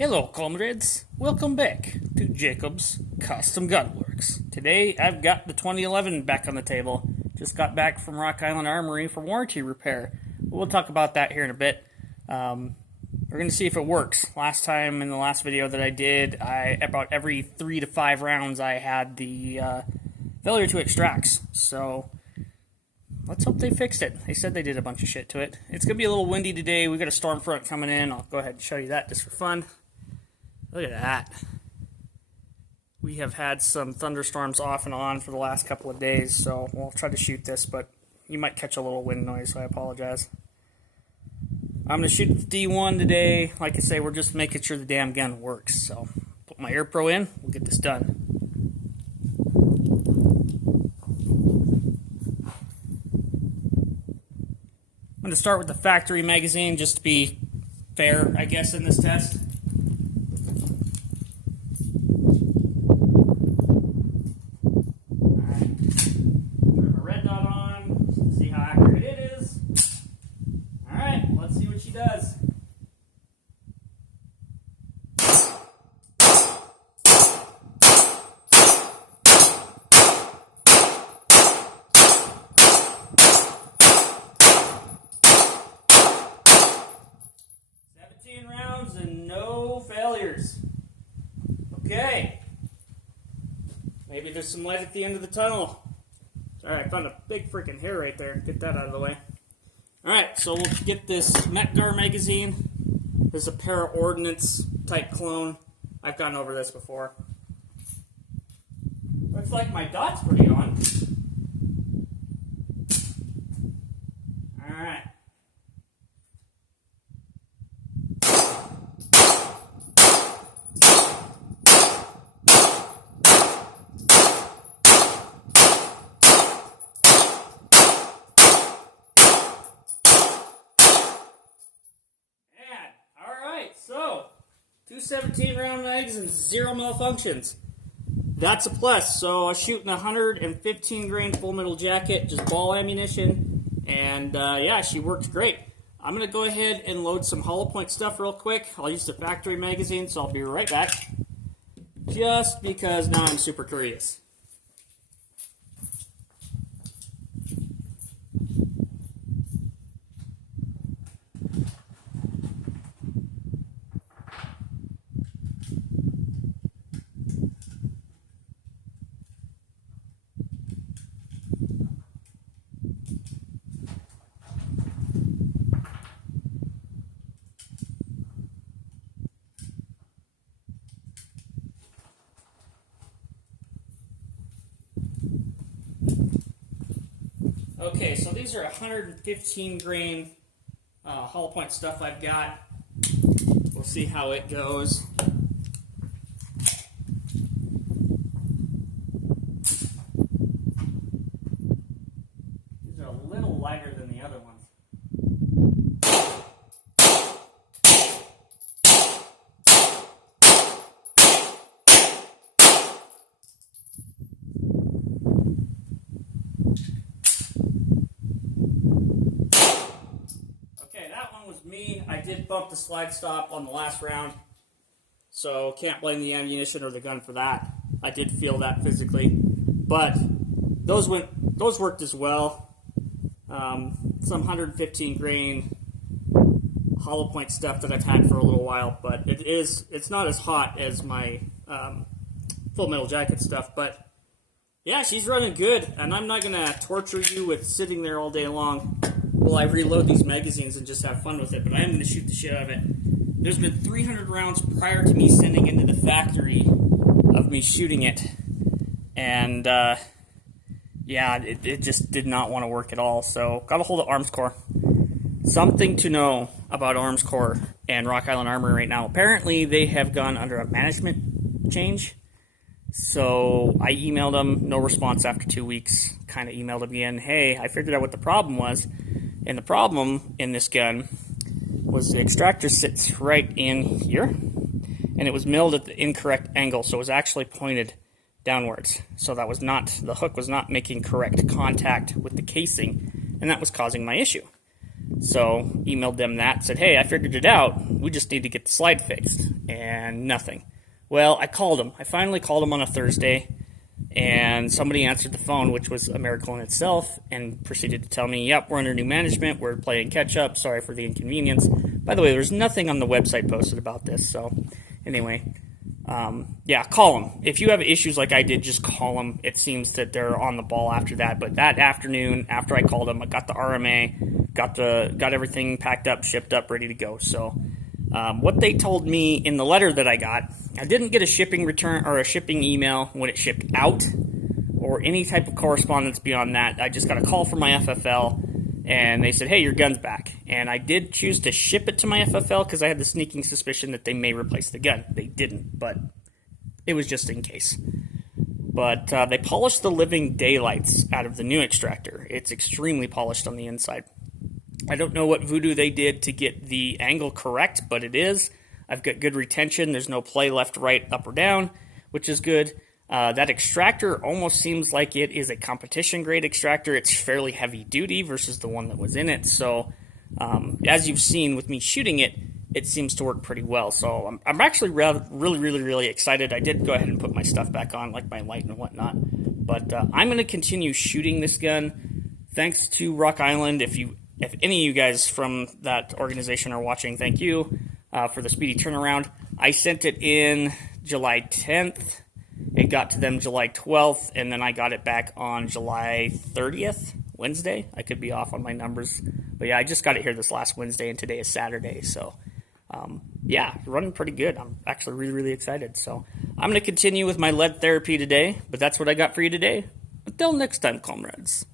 Hello comrades, welcome back to Jacob's Custom Gunworks. Today I've got the 2011 back on the table. Just got back from Rock Island Armory for warranty repair. We'll talk about that here in a bit. We're going to see if it works. Last time in the last video that I did, about every 3 to 5 rounds I had the failure to extracts. So let's hope they fixed it. They said they did a bunch of shit to it. It's going to be a little windy today. We've got a storm front coming in. I'll go ahead and show you that just for fun. Look at that. We have had some thunderstorms off and on for the last couple of days, so we'll try to shoot this, but you might catch a little wind noise, so I apologize. I'm going to shoot the D1 today. Like I say, we're just making sure the damn gun works. So put my Air Pro in, we'll get this done. I'm going to start with the factory magazine just to be fair, I guess, in this test. Does. Rounds and no failures. Okay. Maybe there's some light at the end of the tunnel. Alright, I found a big freaking hair right there. Get that out of the way. Alright, so we'll get this Metgar magazine. This is a Para-Ordnance type clone. I've gone over this before. Looks like my dot's pretty on. Alright. So, 2 17-round mags and 0 malfunctions. That's a plus. So I was shooting a 115 grain full metal jacket, just ball ammunition, and yeah, she worked great. I'm going to go ahead and load some hollow point stuff real quick. I'll use the factory magazine, so I'll be right back. Just because now I'm super curious. Okay, so these are 115 grain hollow point stuff I've got. We'll see how it goes. These are a little lighter than the other ones. Was me. I did bump the slide stop on the last round, so can't blame the ammunition or the gun for that. I did feel that physically, but those worked as well. Some 115 grain hollow point stuff that I've had for a little while, but it's not as hot as my full metal jacket stuff. But yeah, she's running good, and I'm not gonna torture you with sitting there all day long. Well, I reload these magazines and just have fun with it, but I am going to shoot the shit out of it. There's been 300 rounds prior to me sending into the factory of me shooting it, and yeah, it just did not want to work at all, so got a hold of Arms Corps. Something to know about Arms Corps and Rock Island Armory right now. Apparently, they have gone under a management change, so I emailed them, no response after 2 weeks, kind of emailed them again, hey, I figured out what the problem was. And the problem in this gun was the extractor sits right in here, and it was milled at the incorrect angle, so it was actually pointed downwards. So that was not, the hook was not making correct contact with the casing, and that was causing my issue. So emailed them that, said, hey, I figured it out. We just need to get the slide fixed. And nothing. Well, I called them. I finally called them on a Thursday, and somebody answered the phone, which was a miracle in itself, and proceeded to tell me, yep, we're under new management. We're playing catch up. Sorry for the inconvenience. By the way, there's nothing on the website posted about this. So anyway, yeah, call them. If you have issues like I did, just call them. It seems that they're on the ball after that. But that afternoon, after I called them, I got the RMA, got everything packed up, shipped up, ready to go. So what they told me in the letter that I got, I didn't get a shipping return or a shipping email when it shipped out or any type of correspondence beyond that. I just got a call from my FFL, and they said, hey, your gun's back. And I did choose to ship it to my FFL because I had the sneaking suspicion that they may replace the gun. They didn't, but it was just in case. But they polished the living daylights out of the new extractor. It's extremely polished on the inside. I don't know what voodoo they did to get the angle correct, but it is. I've got good retention. There's no play left, right, up, or down, which is good. That extractor almost seems like it is a competition grade extractor. It's fairly heavy duty versus the one that was in it. So as you've seen with me shooting it, it seems to work pretty well. So I'm actually really excited. I did go ahead and put my stuff back on, like my light and whatnot. But I'm going to continue shooting this gun. Thanks to Rock Island. If any of you guys from that organization are watching, thank you for the speedy turnaround. I sent it in July 10th. It got to them July 12th, and then I got it back on July 30th, Wednesday. I could be off on my numbers. But yeah, I just got it here this last Wednesday, and today is Saturday. So yeah, running pretty good. I'm actually really excited. So I'm going to continue with my lead therapy today, but that's what I got for you today. Until next time, comrades.